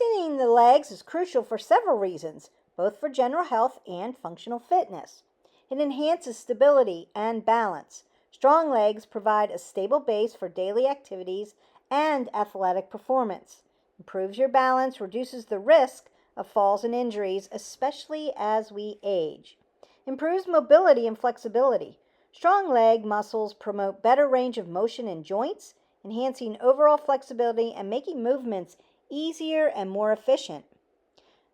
Strengthening the legs is crucial for several reasons, both for general health and functional fitness. It enhances stability and balance. Strong legs provide a stable base for daily activities and athletic performance. Improves your balance, reduces the risk of falls and injuries, especially as we age. Improves mobility and flexibility. Strong leg muscles promote better range of motion in joints, enhancing overall flexibility and making movements easier and more efficient.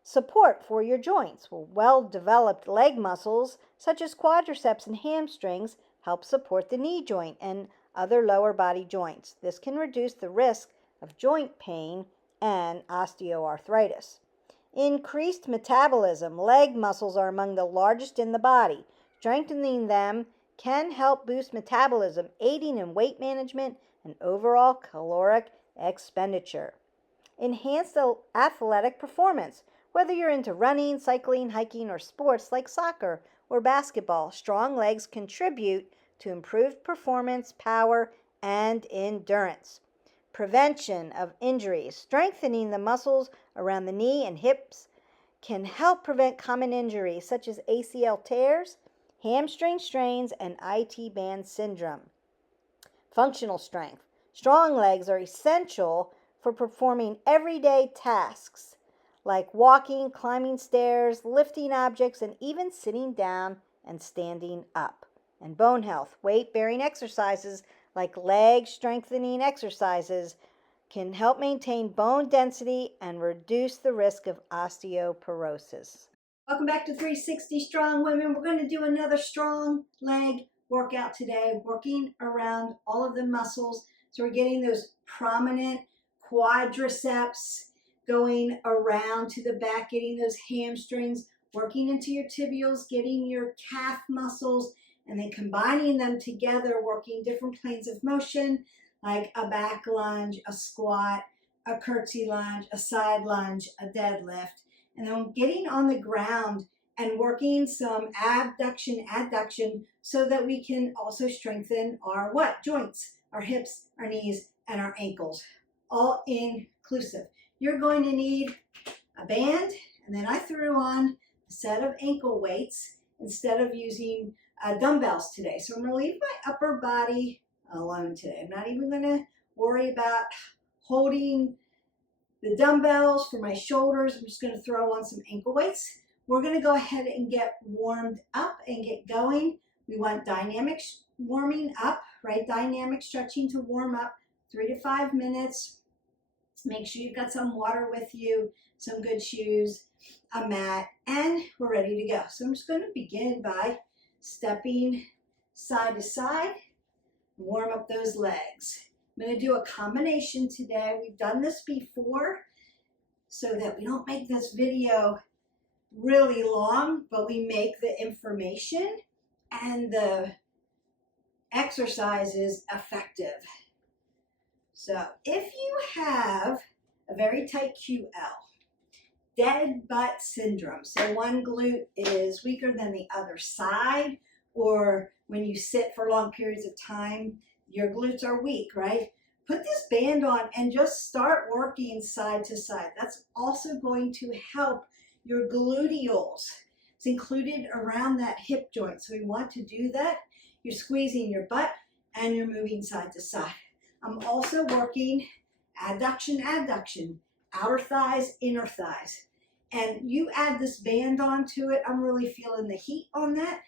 Support for your joints. Well-developed leg muscles, such as quadriceps and hamstrings, help support the knee joint and other lower body joints. This can reduce the risk of joint pain and osteoarthritis. Increased metabolism. Leg muscles are among the largest in the body. Strengthening them can help boost metabolism, aiding in weight management and overall caloric expenditure. Enhanced athletic performance. Whether you're into running, cycling, hiking, or sports like soccer or basketball, strong legs contribute to improved performance, power, and endurance. Prevention of injuries. Strengthening the muscles around the knee and hips can help prevent common injuries such as ACL tears, hamstring strains, and IT band syndrome. Functional strength. Strong legs are essential for performing everyday tasks like walking, climbing stairs, lifting objects, and even sitting down and standing up. And bone health. Weight-bearing exercises like leg strengthening exercises can help maintain bone density and reduce the risk of osteoporosis. Welcome back to 360 Strong Women. We're going to do another strong leg workout today, working around all of the muscles. So we're getting those prominent quadriceps going around to the back, getting those hamstrings, working into your tibials, getting your calf muscles, and then combining them together, working different planes of motion, like a back lunge, a squat, a curtsy lunge, a side lunge, a deadlift. And then getting on the ground and working some abduction, adduction, so that we can also strengthen our what? Joints, our hips, our knees, and our ankles, all inclusive. You're going to need a band, and then I threw on a set of ankle weights instead of using dumbbells today. So I'm going to leave my upper body alone today. I'm not even going to worry about holding the dumbbells for my shoulders. I'm just going to throw on some ankle weights. We're going to go ahead and get warmed up and get going. We want dynamic warming up, right? Dynamic stretching to warm up, 3 to 5 minutes. Make sure you've got some water with you, some good shoes, a mat, and we're ready to go. So I'm just going to begin by stepping side to side, warm up those legs. I'm going to do a combination today. We've done this before so that we don't make this video really long, but we make the information and the exercises effective. So if you have a very tight QL, dead butt syndrome, so one glute is weaker than the other side, or when you sit for long periods of time, your glutes are weak, right? Put this band on and just start working side to side. That's also going to help your gluteals. It's included around that hip joint. So we want to do that. You're squeezing your butt and you're moving side to side. I'm also working adduction, adduction, outer thighs, inner thighs. And you add this band onto it. I'm really feeling the heat on that.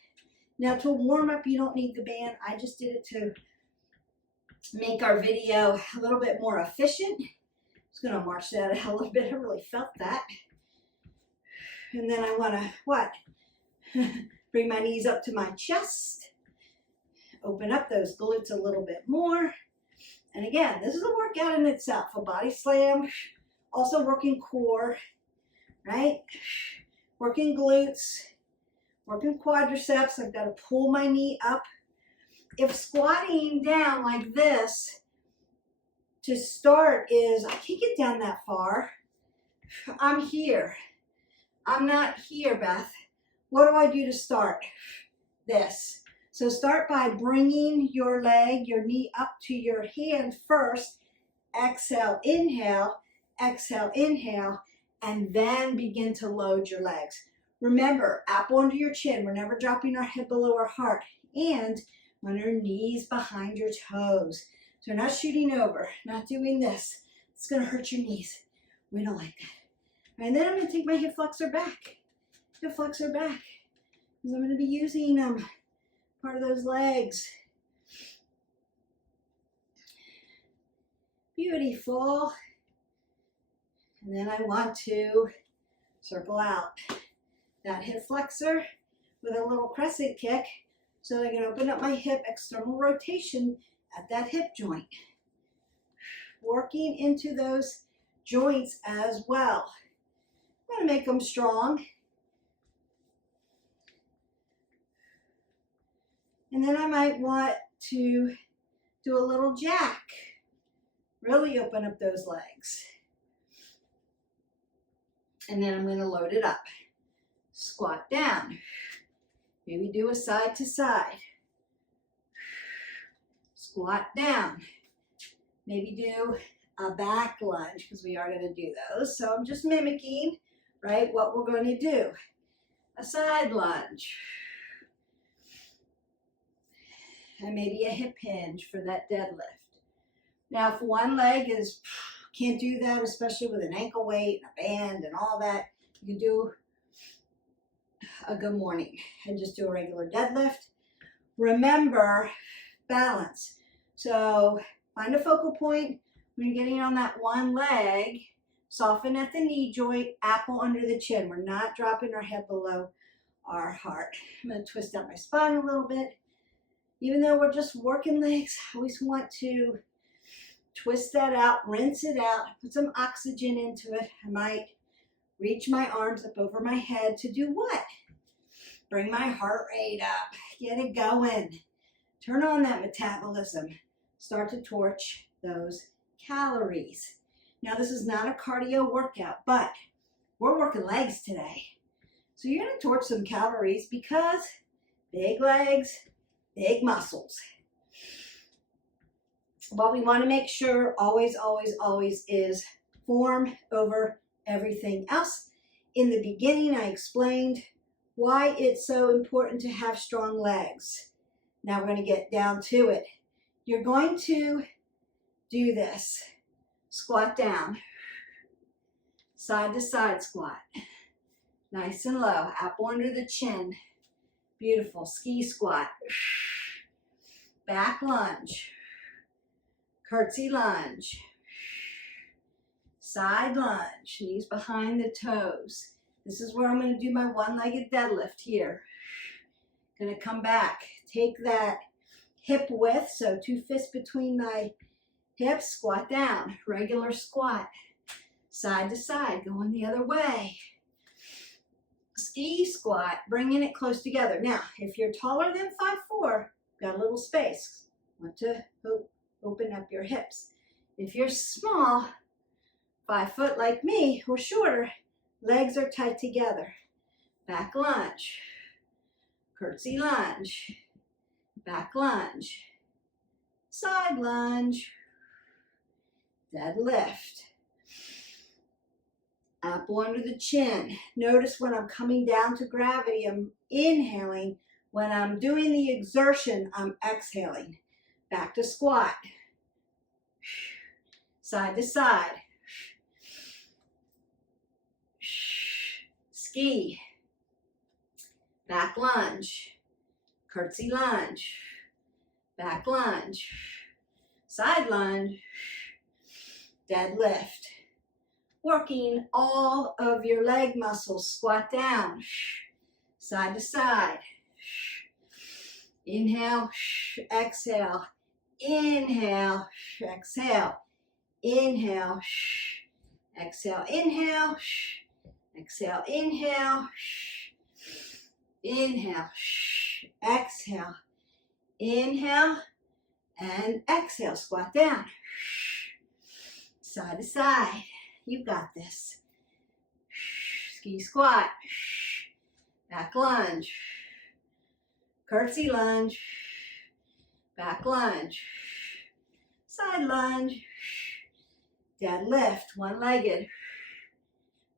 Now to warm up, you don't need the band. I just did it to make our video a little bit more efficient. Just gonna march that out a little bit. I really felt that. And then I wanna, what? Bring my knees up to my chest. Open up those glutes a little bit more. And again, this is a workout in itself, a body slam, also working core, right? Working glutes, working quadriceps. I've got to pull my knee up. If squatting down like this to start is, I can't get down that far. I'm here. I'm not here, Beth. What do I do to start? This. So start by bringing your leg, your knee up to your hand first. Exhale, inhale, exhale, inhale, and then begin to load your legs. Remember, apple under your chin. We're never dropping our head below our heart. And on your knees behind your toes. So we're not shooting over, not doing this. It's going to hurt your knees. We don't like that. And then I'm going to take my hip flexor back. Hip flexor back. Because I'm going to be using part of those legs. Beautiful. And then I want to circle out that hip flexor with a little crescent kick so that I can open up my hip external rotation at that hip joint. Working into those joints as well. I'm going to make them strong. And then I might want to do a little jack. Really open up those legs. And then I'm going to load it up. Squat down. Maybe do a side to side. Squat down. Maybe do a back lunge because we are going to do those. So I'm just mimicking, right, what we're going to do. A side lunge. And maybe a hip hinge for that deadlift. Now, if one leg can't do that, especially with an ankle weight, a band, and all that, you can do a good morning and just do a regular deadlift. Remember, balance. So find a focal point when you're getting on that one leg. Soften at the knee joint, apple under the chin. We're not dropping our head below our heart. I'm going to twist out my spine a little bit. Even though we're just working legs, I always want to twist that out, rinse it out, put some oxygen into it. I might reach my arms up over my head to do what? Bring my heart rate up, get it going. Turn on that metabolism. Start to torch those calories. Now, this is not a cardio workout, but we're working legs today. So you're going to torch some calories because big legs, big muscles. But we want to make sure always, always, always is form over everything else. In the beginning, I explained why it's so important to have strong legs. Now we're going to get down to it. You're going to do this. Squat down. Side to side squat. Nice and low. Apple under the chin. Beautiful. Ski squat. Back lunge. Curtsy lunge. Side lunge. Knees behind the toes. This is where I'm going to do my one-legged deadlift here. Going to come back. Take that hip width, so 2 fists between my hips. Squat down. Regular squat. Side to side. Going the other way. Ski squat. Bringing it close together. Now, if you're taller than 5'4", got a little space. Want to open up your hips. If you're small, 5 foot like me, or shorter, legs are tight together. Back lunge. Curtsy lunge. Back lunge. Side lunge. Deadlift. Apple under the chin. Notice when I'm coming down to gravity, I'm inhaling. When I'm doing the exertion, I'm exhaling. Back to squat. Side to side. Ski. Back lunge. Curtsy lunge. Back lunge. Side lunge. Deadlift. Working all of your leg muscles. Squat down. Side to side. Inhale. Exhale. Inhale. Exhale. Inhale. Exhale. Inhale. Exhale. Inhale. Inhale. Exhale. Inhale. And exhale. Squat down. Side to side. You got this. Ski squat. Back lunge. Curtsy lunge. Back lunge. Side lunge. Deadlift, one-legged.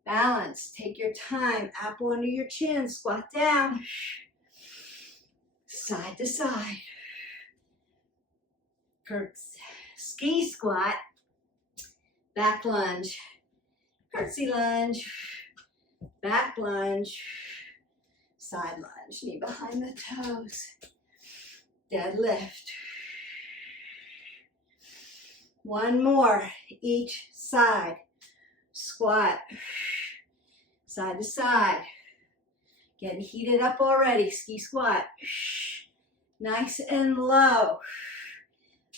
Balance, take your time, apple under your chin, squat down. Side to side. Kurtz, ski squat. Back lunge. Curtsy lunge. Back lunge. Side lunge, knee behind the toes. Deadlift. One more, each side. Squat. Side to side. Getting heated up already. Ski squat. Nice and low.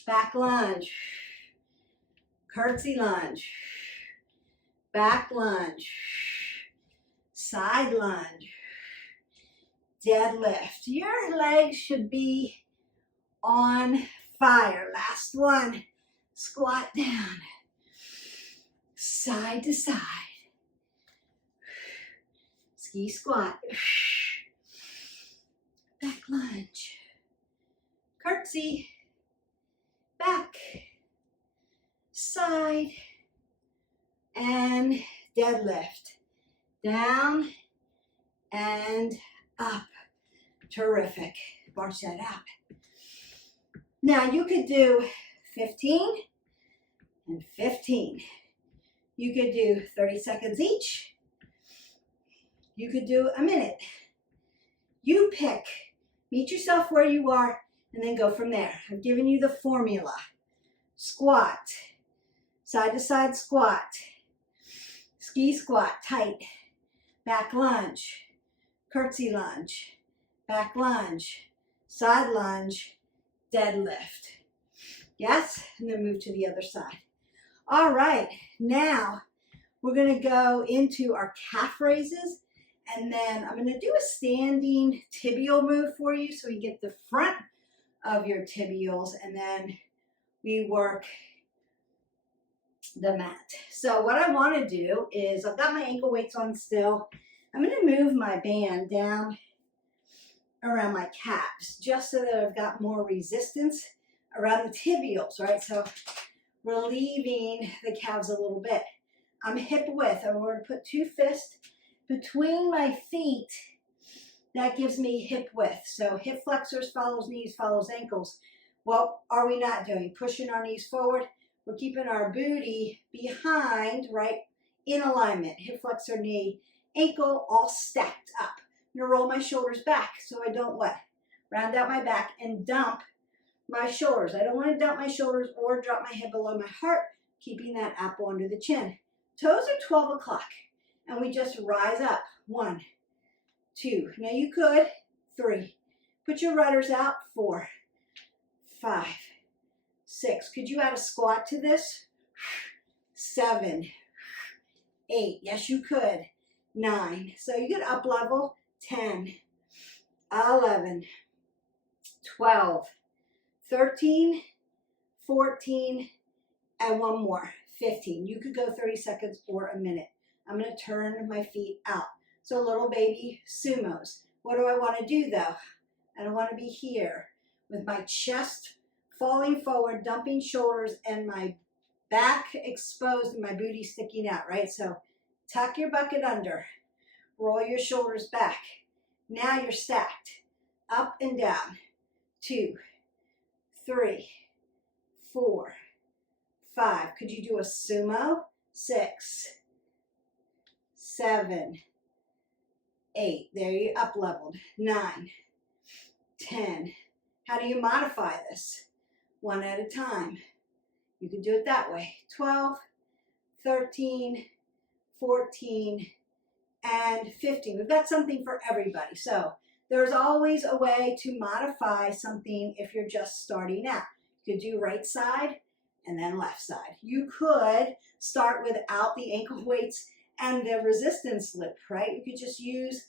Back lunge. Curtsy lunge. Back lunge. Side lunge. Deadlift. Your legs should be on fire. Last one. Squat down. Side to side. Ski squat. Back lunge. Curtsy. Back. Side. And deadlift. Down and up. Terrific. March that out. Now you could do 15 and 15. You could do 30 seconds each. You could do a minute. You pick. Meet yourself where you are and then go from there. I've given you the formula. Squat. Side to side squat. Ski squat, tight. Back lunge. Curtsy lunge. Back lunge. Side lunge. Deadlift. Yes? And then move to the other side. All right. Now we're going to go into our calf raises. And then I'm going to do a standing tibial move for you so you get the front of your tibials. And then we work the mat. So what I want to do is I've got my ankle weights on still. I'm going to move my band down around my calves just so that I've got more resistance around the tibials, right? So relieving the calves a little bit. I'm hip width. I'm going to put two fists between my feet. That gives me hip width. So hip flexors follows knees, follows ankles. What are we not doing? Pushing our knees forward. We're keeping our booty behind, right, in alignment. Hip flexor, knee, ankle, all stacked up. I'm going to roll my shoulders back so I don't what? Round out my back and dump my shoulders. I don't want to dump my shoulders or drop my head below my heart, keeping that apple under the chin. Toes are 12 o'clock, and we just rise up. 1, 2. Now you could. 3. Put your rudders out. 4, 5, 6. Could you add a squat to this? 7, 8. Yes, you could. 9. So you get up level. 10, 11, 12, 13, 14, and one more, 15. You could go 30 seconds or a minute. I'm going to turn my feet out. So little baby sumos. What do I want to do though? I don't want to be here with my chest falling forward, dumping shoulders, and my back exposed and my booty sticking out, right? So tuck your bucket under. Roll your shoulders back. Now you're stacked. Up and down. 2, 3, 4, 5. Could you do a sumo? 6, 7, 8. There you up leveled. 9, 10. How do you modify this? One at a time. You can do it that way. 12, 13, 14, and 15. We've got something for everybody. So there's always a way to modify something if you're just starting out. You could do right side and then left side. You could start without the ankle weights and the resistance lip, right? You could just use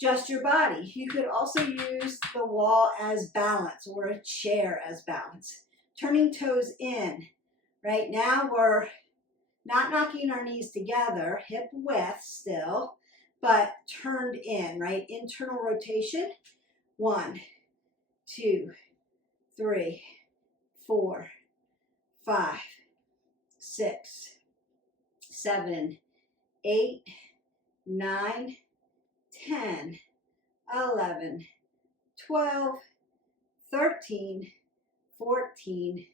just your body. You could also use the wall as balance or a chair as balance. Turning toes in, right? Now we're not knocking our knees together, hip width still, but turned in, right? Internal rotation. 1, 2, 3, 4, 5, 6, 7, 8, 9, 10, 11, 12, 13, 14,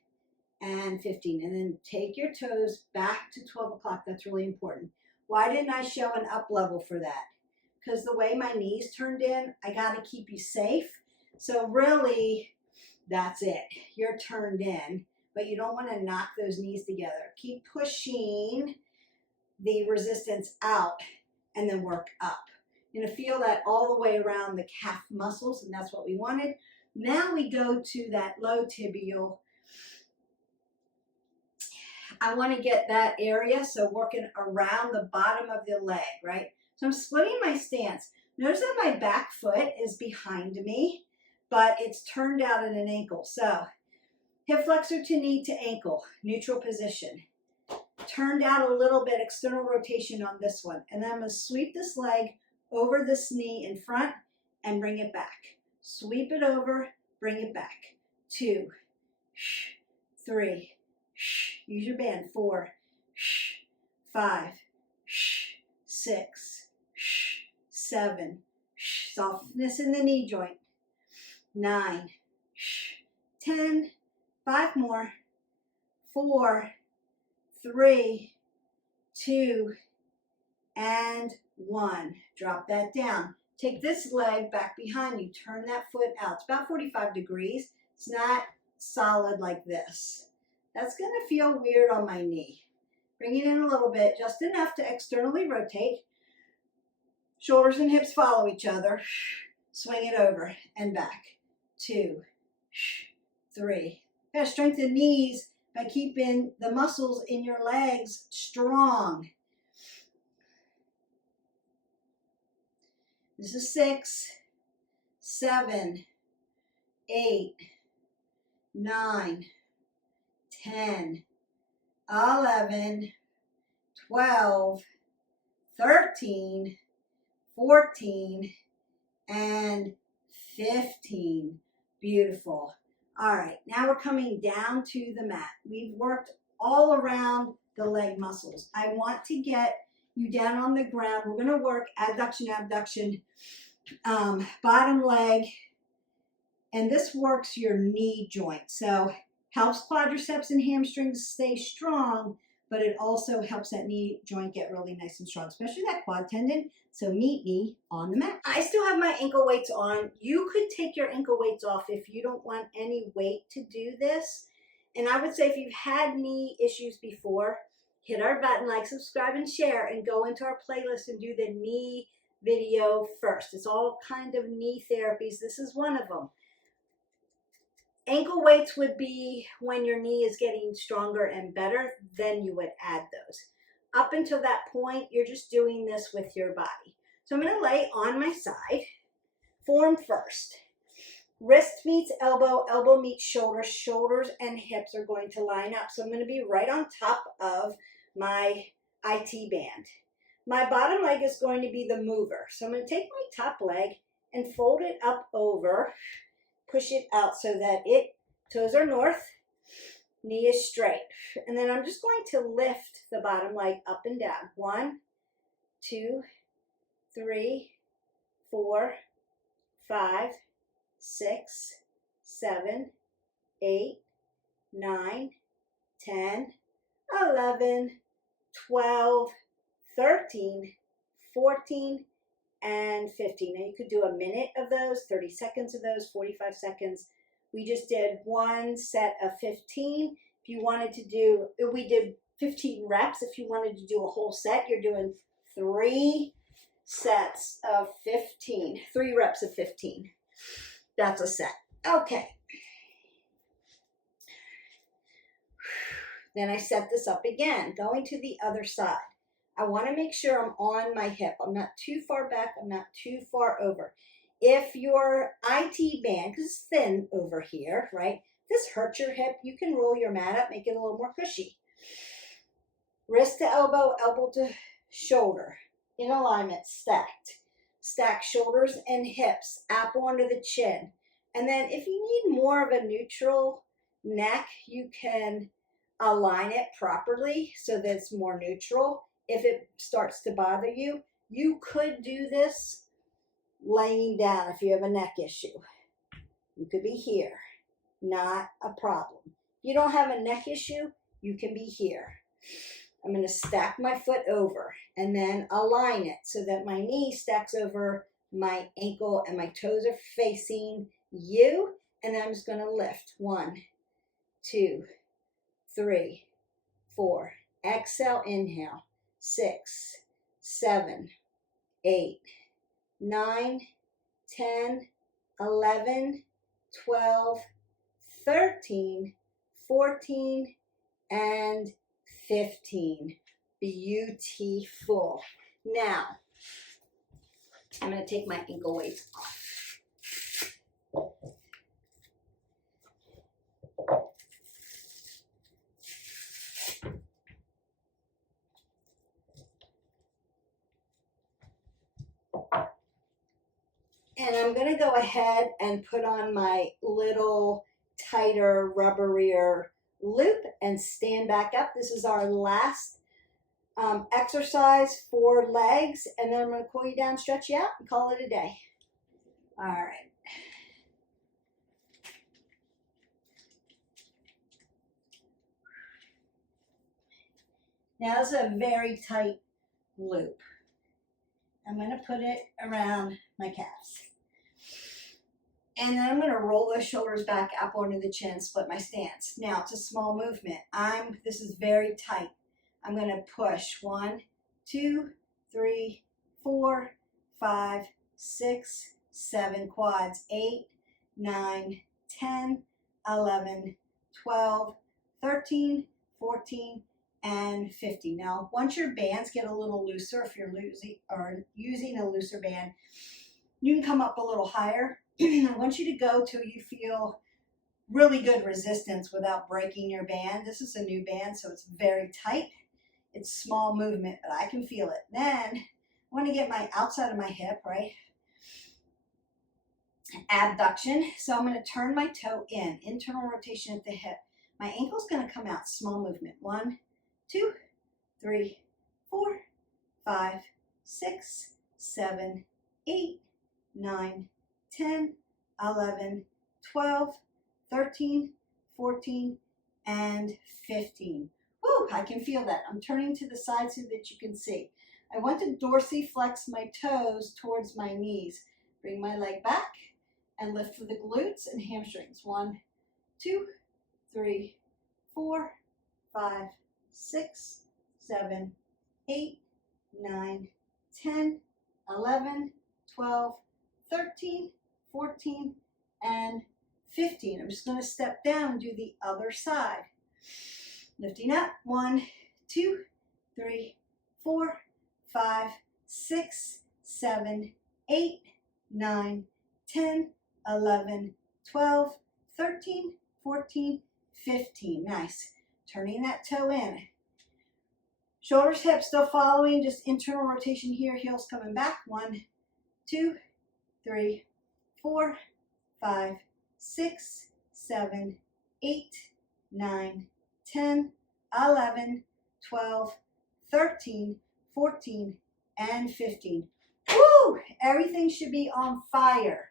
and 15. And then take your toes back to 12 o'clock. That's really important. Why didn't I show an up level for that? Because the way my knees turned in, I got to keep you safe. So really, that's it. You're turned in, but you don't want to knock those knees together. Keep pushing the resistance out and then work up. You're going to feel that all the way around the calf muscles, and that's what we wanted. Now we go to that low tibial. I want to get that area, so working around the bottom of the leg, right? So I'm splitting my stance. Notice that my back foot is behind me, but it's turned out at an ankle. So hip flexor to knee to ankle, neutral position. Turned out a little bit, external rotation on this one. And then I'm going to sweep this leg over this knee in front and bring it back. Sweep it over, bring it back. 2, 3, use your band. 4, 5, 6, 7, softness in the knee joint. 9, 10, 5 more. 4, 3, 2, and 1. Drop that down. Take this leg back behind you. Turn that foot out. It's about 45 degrees. It's not solid like this. That's going to feel weird on my knee. Bring it in a little bit, just enough to externally rotate. Shoulders and hips follow each other. Swing it over and back. 2, 3. You got to strengthen knees by keeping the muscles in your legs strong. This is 6, 7, 8, 9, 10, 11, 12, 13, 14, and 15. Beautiful. All right, now we're coming down to the mat. We've worked all around the leg muscles. I want to get you down on the ground. We're going to work adduction, abduction, bottom leg, and this works your knee joint. So helps quadriceps and hamstrings stay strong, but it also helps that knee joint get really nice and strong, especially that quad tendon. So meet me on the mat. I still have my ankle weights on. You could take your ankle weights off if you don't want any weight to do this. And I would say if you've had knee issues before, hit our button, like, subscribe, and share, and go into our playlist and do the knee video first. It's all kind of knee therapies. This is one of them. Ankle weights would be when your knee is getting stronger and better, then you would add those. Up until that point, you're just doing this with your body. So I'm going to lay on my side, form first. Wrist meets elbow, elbow meets shoulder, shoulders and hips are going to line up. So I'm going to be right on top of my IT band. My bottom leg is going to be the mover. So I'm going to take my top leg and fold it up over, push it out so that toes are north, knee is straight. And then I'm just going to lift the bottom leg up and down. 1, 2, 3, 4, 5, 6, 7, 8, 9, 10, 11, 12, 13, 14, and 15. Now you could do a minute of those, 30 seconds of those, 45 seconds. We just did one set of 15. If you wanted to do, we did 15 reps. If you wanted to do a whole set, you're doing 3 sets of 15, 3 reps of 15. That's a set. Okay. Then I set this up again, going to the other side. I want to make sure I'm on my hip. I'm not too far back. I'm not too far over. If your IT band, because it's thin over here, right? This hurts your hip. You can roll your mat up, make it a little more cushy. Wrist to elbow, elbow to shoulder. In alignment, stacked. Stack shoulders and hips, apple under the chin. And then if you need more of a neutral neck, you can align it properly so that it's more neutral. If it starts to bother you, you could do this laying down if you have a neck issue. You could be here, not a problem. If you don't have a neck issue, you can be here. I'm going to stack my foot over and then align it so that my knee stacks over my ankle and my toes are facing you. And then I'm just going to lift. 1, 2, 3, 4. Exhale, inhale. 6, 7, 8, 9, 10, 11, 12, 13, 14, and 15. Beautiful. Now, I'm going to take my ankle weights off. And I'm going to go ahead and put on my little tighter, rubberier loop and stand back up. This is our last exercise for legs. And then I'm going to cool you down, stretch you out, and call it a day. All right. Now this is a very tight loop. I'm going to put it around my calves. And then I'm going to roll those shoulders back up onto the chin, split my stance. Now it's a small movement. This is very tight. I'm going to push 1, 2, 3, 4, 5, 6, 7 quads, 8, 9, 10, 11, 12, 13, 14, and 15. Now, once your bands get a little looser, if you're using a looser band, you can come up a little higher. I want you to go till you feel really good resistance without breaking your band. This is a new band, so it's very tight. It's small movement, but I can feel it. Then I want to get my outside of my hip, right? Abduction. So I'm going to turn my toe in, internal rotation at the hip. My ankle's going to come out, small movement. 1, 2, 3, 4, 5, 6, 7, 8, 9, 10, 11, 12, 13, 14, and 15. Woo, I can feel that. I'm turning to the side so that you can see. I want to dorsiflex my toes towards my knees. Bring my leg back and lift for the glutes and hamstrings. 1, 2, 3, 4, 5, 6, 7, 8, 9, 10, 11, 12, 13, 14, and 15. I'm just going to step down and do the other side. Lifting up. 1, 2, 3, 4, 5, 6, 7, 8, 9, 10, 11, 12, 13, 14, 15. Nice. Turning that toe in. Shoulders, hips still following, just internal rotation here, heels coming back. 1, 2, 3, 4, 5, 6, 7, 8, 9, 10, 11, 12, 13, 14, and 15. Woo! Everything should be on fire.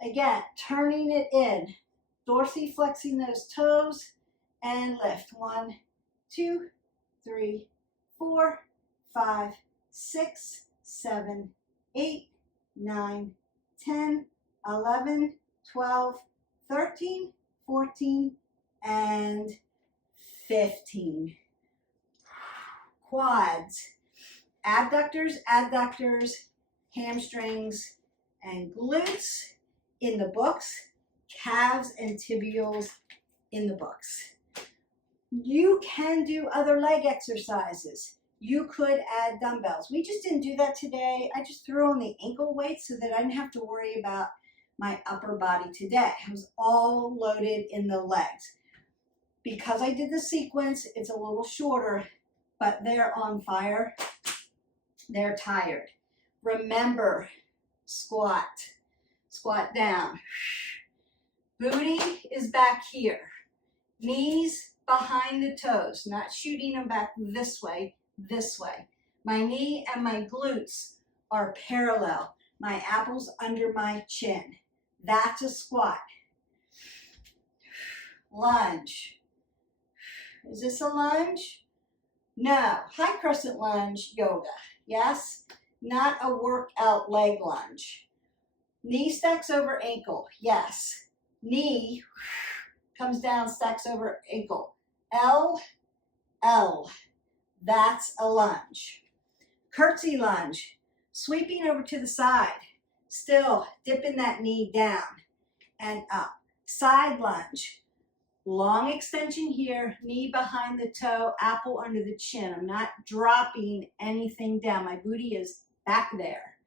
Again, turning it in, dorsiflexing those toes, and lift. 1, 2, 3, 4, 5, 6, 7, 8, 9, 10, 11, 12, 13, 14, and 15. Quads, abductors, adductors, hamstrings, and glutes in the books, calves and tibials in the books. You can do other leg exercises. You could add dumbbells. We just didn't do that today. I just threw on the ankle weights so that I didn't have to worry about my upper body today. I was all loaded in the legs. Because I did the sequence, it's a little shorter, but they're on fire. They're tired. Remember, squat. Squat down. Booty is back here. Knees behind the toes, not shooting them back this way, this way. My knee and my glutes are parallel. My apple's under my chin. That's a squat. Lunge. Is this a lunge? No. High crescent lunge yoga. Yes? Not a workout leg lunge. Knee stacks over ankle. Yes. Knee comes down, stacks over ankle. L, L. That's a lunge. Curtsy lunge. Sweeping over to the side. Still dipping that knee down and up. Side lunge. Long extension here, knee behind the toe, apple under the chin. I'm not dropping anything down. My booty is back there,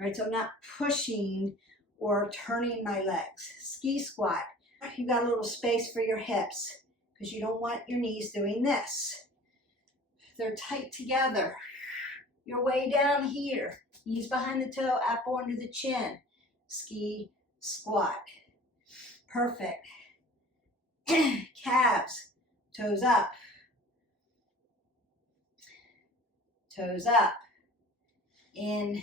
right? So I'm not pushing or turning my legs. Ski squat. You got a little space for your hips because you don't want your knees doing this. They're tight together. You're way down here. Knees behind the toe, apple under the chin. Ski squat. Perfect. Calves, toes up, in,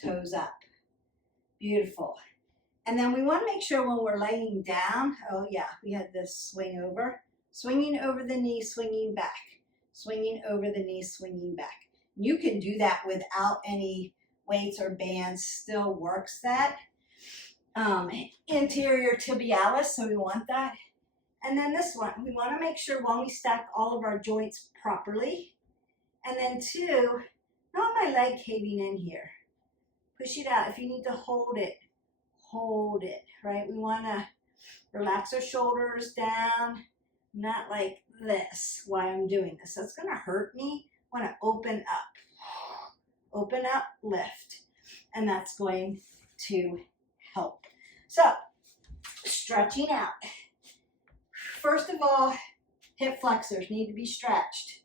toes up. Beautiful. And then we want to make sure when we're laying down, oh yeah, we had this swing over, swinging over the knee, swinging back, swinging over the knee, swinging back. You can do that without any weights or bands, still works that. Anterior tibialis, so we want that. And then this one, we want to make sure one, we stack all of our joints properly. And then two, not my leg caving in here. Push it out. If you need to hold it, right? We want to relax our shoulders down, not like this while I'm doing this. That's going to hurt me. I want to open up, lift. And that's going to help. So, stretching out. First of all, hip flexors need to be stretched.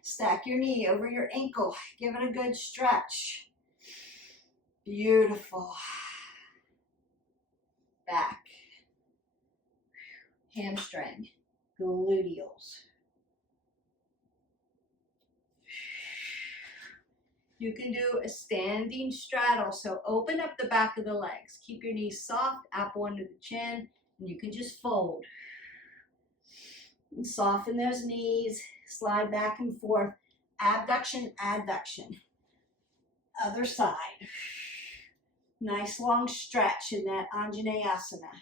Stack your knee over your ankle. Give it a good stretch. Beautiful. Back. Hamstring. Gluteals. You can do a standing straddle, so open up the back of the legs. Keep your knees soft, apple under the chin, and you can just fold. And soften those knees, slide back and forth. Abduction, adduction. Other side. Nice long stretch in that Anjaneyasana.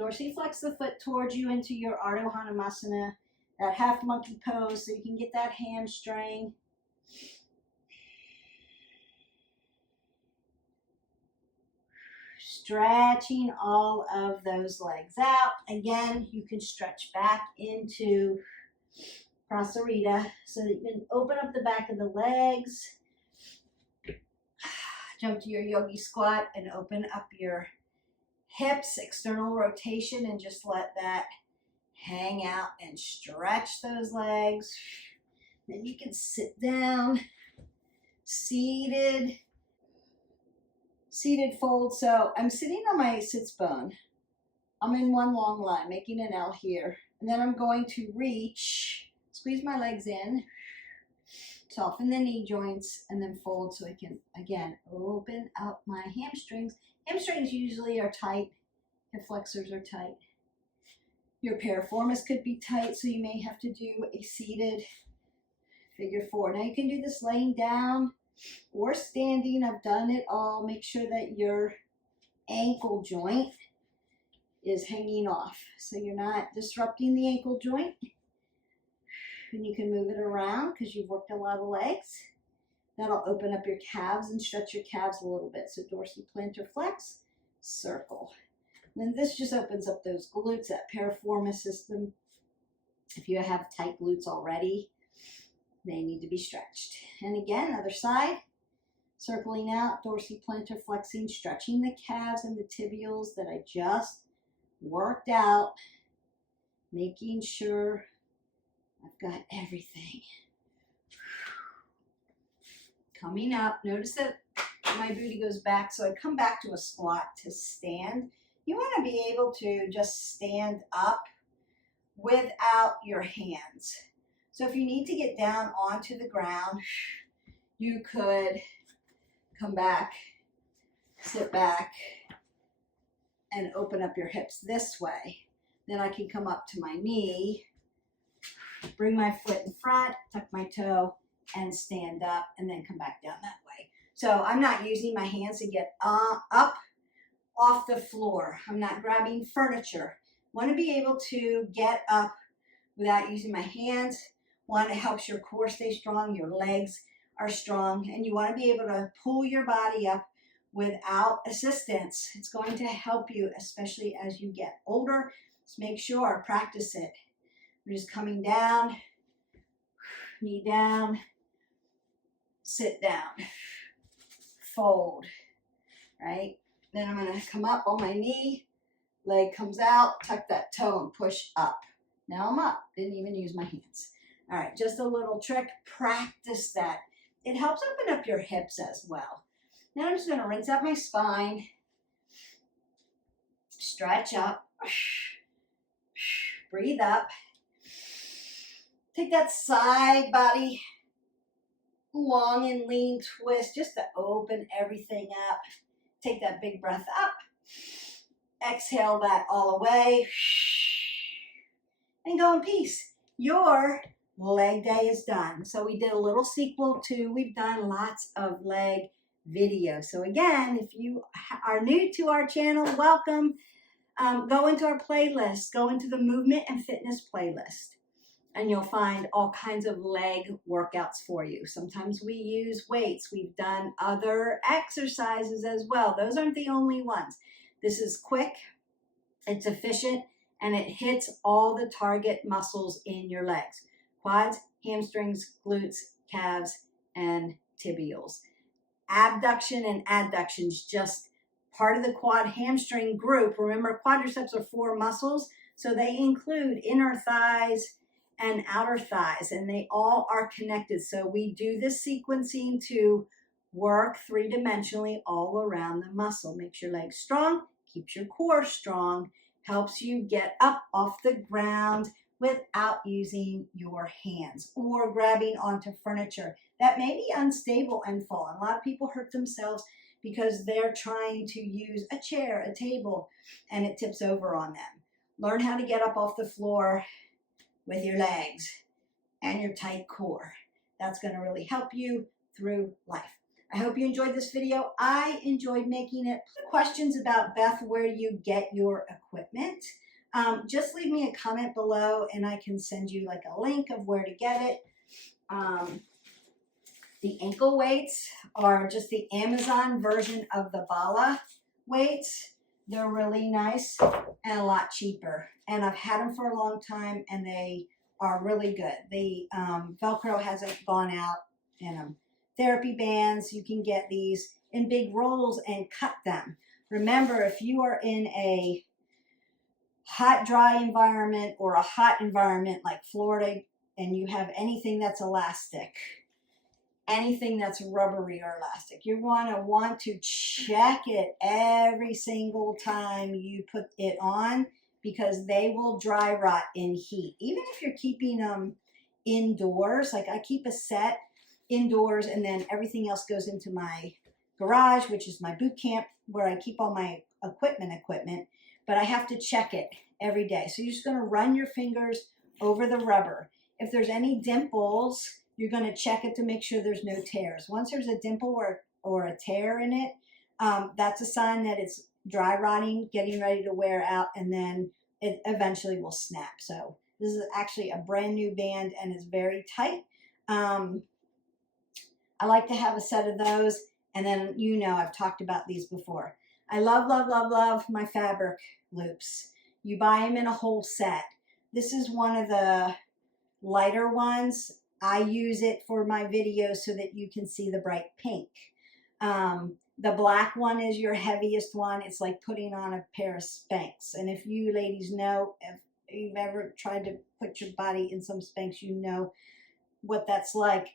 Dorsiflex the foot towards you into your Ardha Hanumasana. That half monkey pose so you can get that hamstring. Stretching all of those legs out. Again, you can stretch back into Prasarita so that you can open up the back of the legs. Jump to your yogi squat and open up your hips, external rotation, and just let that hang out and stretch those legs. Then you can sit down, seated fold. So I'm sitting on my sits bone. I'm in one long line, making an L here. And then I'm going to reach, squeeze my legs in, soften the knee joints, and then fold so I can, again, open up my hamstrings. Hamstrings usually are tight. Hip flexors are tight. Your piriformis could be tight, so you may have to do a seated figure four. Now you can do this laying down or standing. I've done it all. Make sure that your ankle joint is hanging off, so you're not disrupting the ankle joint. And you can move it around because you've worked a lot of legs. That'll open up your calves and stretch your calves a little bit. So dorsiplantar flex, circle. And then this just opens up those glutes, that piriformis system. If you have tight glutes already, they need to be stretched. And again, other side, circling out, dorsiplantar flexing, stretching the calves and the tibials that I just worked out, making sure I've got everything. Coming up, notice that my booty goes back, so I come back to a squat to stand. you want to be able to just stand up without your hands. So if you need to get down onto the ground, you could come back, sit back, and open up your hips this way. Then I can come up to my knee, bring my foot in front, tuck my toe, and stand up, and then come back down that way. So I'm not using my hands to get up off the floor. I'm not grabbing furniture. Want to be able to get up without using my hands. One, it helps your core stay strong, your legs are strong, and you want to be able to pull your body up without assistance. It's going to help you, especially as you get older. Just make sure, practice it. We're just coming down, knee down, sit down, fold, right? Then I'm going to come up on my knee, leg comes out, tuck that toe and push up. Now I'm up, didn't even use my hands. All right, just a little trick, practice that. It helps open up your hips as well. Now I'm just going to rinse out my spine, stretch up, breathe up. Take that side body, long and lean twist, just to open everything up. Take that big breath up. Exhale that all away. And go in peace. Your leg day is done. So we did a little sequel to, we've done lots of leg videos. So again, if you are new to our channel, welcome. Go into our playlist, go into the movement and fitness playlist, and you'll find all kinds of leg workouts for you. Sometimes we use weights. We've done other exercises as well. Those aren't the only ones. This is quick, it's efficient, and it hits all the target muscles in your legs. Quads, hamstrings, glutes, calves, and tibials. Abduction and adduction is just part of the quad hamstring group. Remember, quadriceps are 4 muscles, so they include inner thighs and outer thighs, and they all are connected. So we do this sequencing to work 3-dimensionally all around the muscle. Makes your legs strong, keeps your core strong, helps you get up off the ground without using your hands or grabbing onto furniture that may be unstable and fall. And a lot of people hurt themselves because they're trying to use a chair, a table, and it tips over on them. Learn how to get up off the floor with your legs and your tight core. That's going to really help you through life. I hope you enjoyed this video. I enjoyed making it. Questions about, Beth, where you get your equipment? Just leave me a comment below and I can send you like a link of where to get it. The ankle weights are just the Amazon version of the Bala weights. They're really nice and a lot cheaper. And I've had them for a long time and they are really good. The Velcro hasn't gone out in them. Therapy bands, you can get these in big rolls and cut them. Remember, if you are in a hot, dry environment or a hot environment like Florida and you have anything that's elastic, anything that's rubbery or elastic, you want to check it every single time you put it on because they will dry rot in heat. Even if you're keeping them indoors, like I keep a set indoors and then everything else goes into my garage, which is my boot camp where I keep all my equipment, but I have to check it every day. So you're just going to run your fingers over the rubber. If there's any dimples, you're going to check it to make sure there's no tears. Once there's a dimple or a tear in it, that's a sign that it's dry rotting, getting ready to wear out, and then it eventually will snap. So this is actually a brand new band and it's very tight. I like to have a set of those, and then I've talked about these before. I love, love, love, love my fabric loops. You buy them in a whole set. This is one of the lighter ones. I use it for my videos so that you can see the bright pink. The black one is your heaviest one. It's like putting on a pair of Spanx. And if you ladies know, if you've ever tried to put your body in some Spanx, you know what that's like.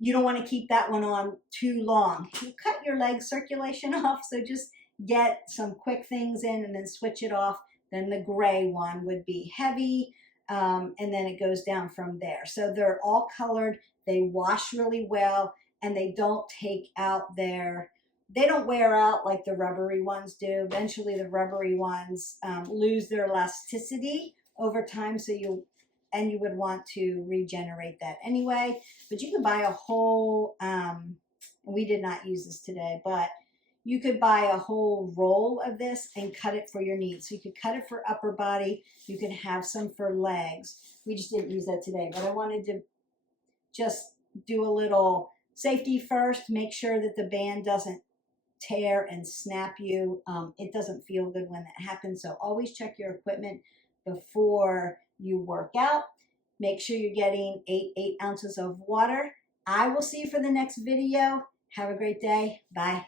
You don't want to keep that one on too long. You cut your leg circulation off, so just get some quick things in and then switch it off. Then the gray one would be heavy, and then it goes down from there. So they're all colored, they wash really well, and they don't take out they don't wear out like the rubbery ones do. Eventually the rubbery ones lose their elasticity over time, so you would want to regenerate that anyway. But you can buy a whole, we did not use this today, but you could buy a whole roll of this and cut it for your needs. So you could cut it for upper body. You can have some for legs. We just didn't use that today, but I wanted to just do a little safety first. Make sure that the band doesn't tear and snap you. It doesn't feel good when that happens. So always check your equipment before you work out. Make sure you're getting 8 ounces of water. I will see you for the next video. Have a great day. Bye.